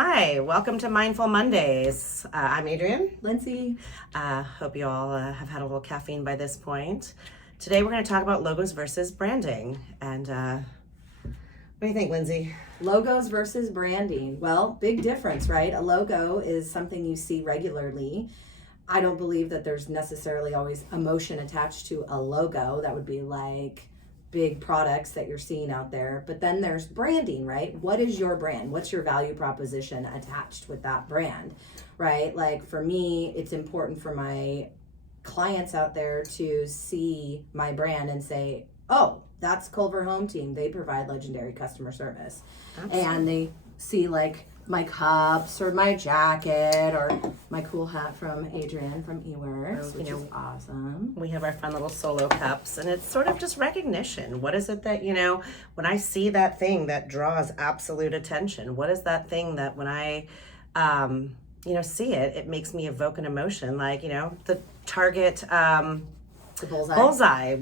Hi, welcome to Mindful Mondays. I'm Adrienne. Lindsay. Hope you all have had a little caffeine by this point. Today we're going to talk about logos versus branding. And what do you think, Lindsay? Logos versus branding. Well, big difference, right? A logo is something you see regularly. I don't believe that there's necessarily always emotion attached to a logo. That would be like big products that you're seeing out there. But then there's branding, right? What is your brand? What's your value proposition attached with that brand, right? Like for me, it's important for my clients out there to see my brand and say, oh, that's Culver Home Team. They provide legendary customer service. Absolutely. And they see like my cups or my jacket or my cool hat from Adrienne from eWorks, which is awesome. We have our fun little solo cups, and it's sort of just recognition. What is it that, when I see that thing that draws absolute attention, what is that thing that when I, see it, it makes me evoke an emotion, like, the Target, the bullseye. Bullseye,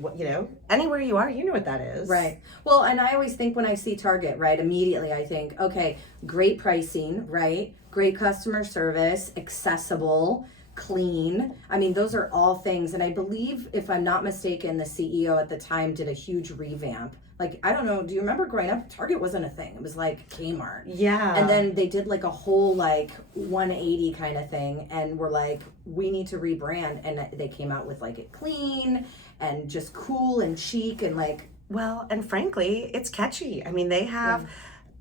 anywhere you are, you know what that is. Right. Well, and I always think when I see Target, right, immediately I think, okay, great pricing, right? Great customer service, accessible, clean. I mean, those are all things. And I believe, if I'm not mistaken, the CEO at the time did a huge revamp. Like, I don't know, do you remember growing up? Target wasn't a thing. It was like Kmart. Yeah. And then they did like a whole like 180 kind of thing and were like, we need to rebrand. And they came out with like it clean and just cool and chic and like. Well, and frankly, it's catchy. I mean, they have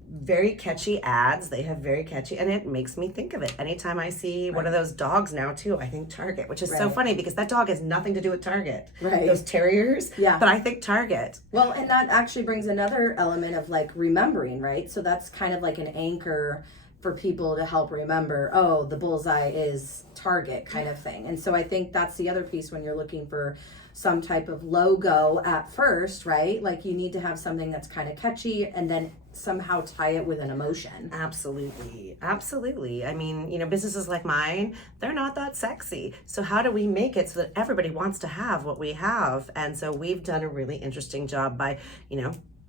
very catchy ads. They have very catchy, and it makes me think of it. Anytime I see one of those dogs now too, I think Target, which is so funny because that dog has nothing to do with Target. Right. Those terriers. Yeah. But I think Target. Well, and that actually brings another element of like remembering, right? So that's kind of like an anchor for people to help remember, oh, the bullseye is Target kind of thing. And so I think that's the other piece when you're looking for some type of logo at first, right? Like you need to have something that's kind of catchy and then somehow tie it with an emotion. Absolutely. Absolutely. I mean, businesses like mine, they're not that sexy. So how do we make it so that everybody wants to have what we have? And so we've done a really interesting job by,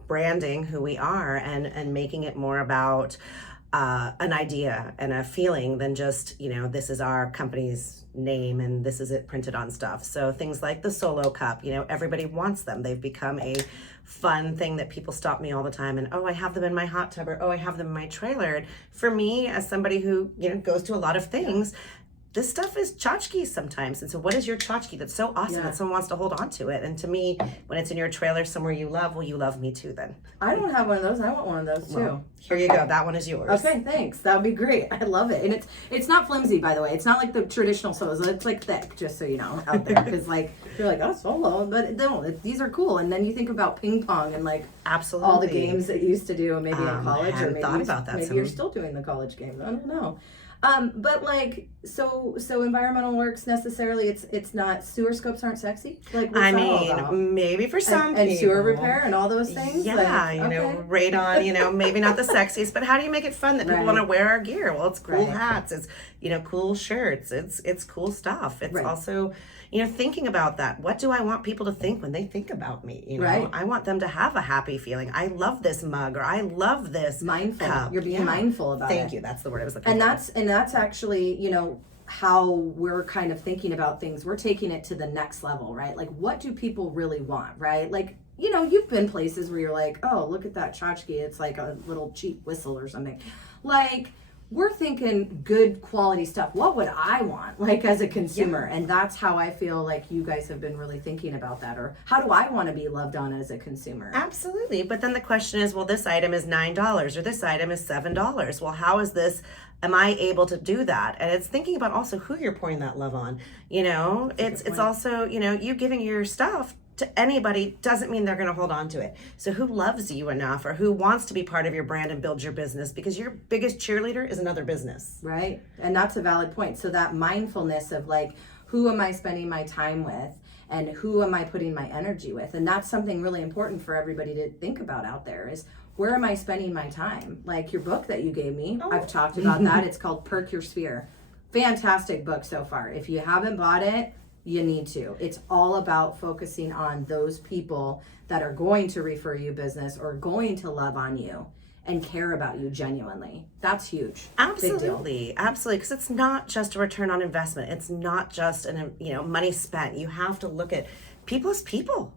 branding who we are and making it more about an idea and a feeling than just, this is our company's name and this is it printed on stuff. So things like the Solo Cup, everybody wants them. They've become a fun thing that people stop me all the time and, oh, I have them in my hot tub, or, oh, I have them in my trailer. And for me, as somebody who, goes to a lot of things, this stuff is tchotchkes sometimes. And so what is your tchotchke that's so awesome that someone wants to hold on to it? And to me, when it's in your trailer somewhere you love, well, you love me too then. I don't have one of those. I want one of those too. Well, here you go. That one is yours. Okay, thanks. That would be great. I love it. And it's not flimsy, by the way. It's not like the traditional sodas. It's like thick, just so you know, out there. Because like, you're like, oh, Solo. But no, these are cool. And then you think about ping pong and like absolutely all the games that you used to do maybe in college. I or maybe thought about that maybe you're still doing the college games. I don't know. But like, so environmental works necessarily, it's not, sewer scopes aren't sexy? Like, what's that all about? Maybe for some people. And sewer repair and all those things? Yeah, like, radon, maybe not the sexiest, but how do you make it fun that people want to wear our gear? Well, it's cool hats, it's, cool shirts, it's cool stuff. It's also, thinking about that. What do I want people to think when they think about me? I want them to have a happy feeling. I love this mug, or I love this mindful cup. You're being mindful about it. Thank you. That's the word I was looking for. And that's actually, how we're kind of thinking about things. We're taking it to the next level, right? Like, what do people really want, right? Like, you've been places where you're like, oh, look at that tchotchke. It's like a little cheap whistle or something. Like, we're thinking good quality stuff. What would I want, like, as a consumer? And that's how I feel like you guys have been really thinking about that. Or how do I want to be loved on as a consumer? Absolutely. But then the question is, well, this item is $9 or this item is $7. Well, how is this? Am I able to do that? And it's thinking about also who you're pouring that love on. It's also, you giving your stuff to anybody doesn't mean they're going to hold on to it. So who loves you enough, or who wants to be part of your brand and build your business? Because your biggest cheerleader is another business. Right. And that's a valid point. So that mindfulness of like, who am I spending my time with? And who am I putting my energy with? And that's something really important for everybody to think about out there is, where am I spending my time? Like your book that you gave me, I've talked about that. It's called Perk Your Sphere. Fantastic book so far. If you haven't bought it, you need to. It's all about focusing on those people that are going to refer you business or going to love on you and care about you genuinely. That's huge. Big deal. Absolutely, because it's not just a return on investment. It's not just money spent. You have to look at people as people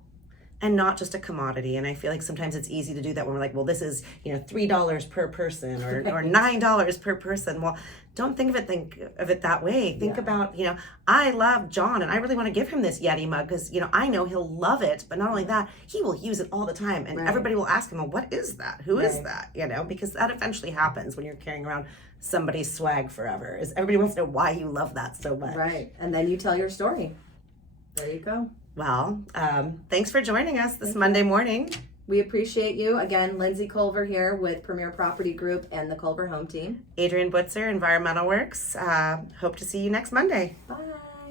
and not just a commodity. And I feel like sometimes it's easy to do that when we're like, well, this is $3 per person or $9 per person. Well, don't think of it that way. Think about, I love John and I really want to give him this Yeti mug because, I know he'll love it. But not only that, he will use it all the time. And everybody will ask him, well, what is that? Who is that? Because that eventually happens when you're carrying around somebody's swag forever. Is everybody wants to know why you love that so much. Right. And then you tell your story. There you go. Well, thanks for joining us this Monday morning. We appreciate you. Again, Lindsay Culver here with Premier Property Group and the Culver Home Team. Adrienne Butzer, Environmental Works. Hope to see you next Monday. Bye.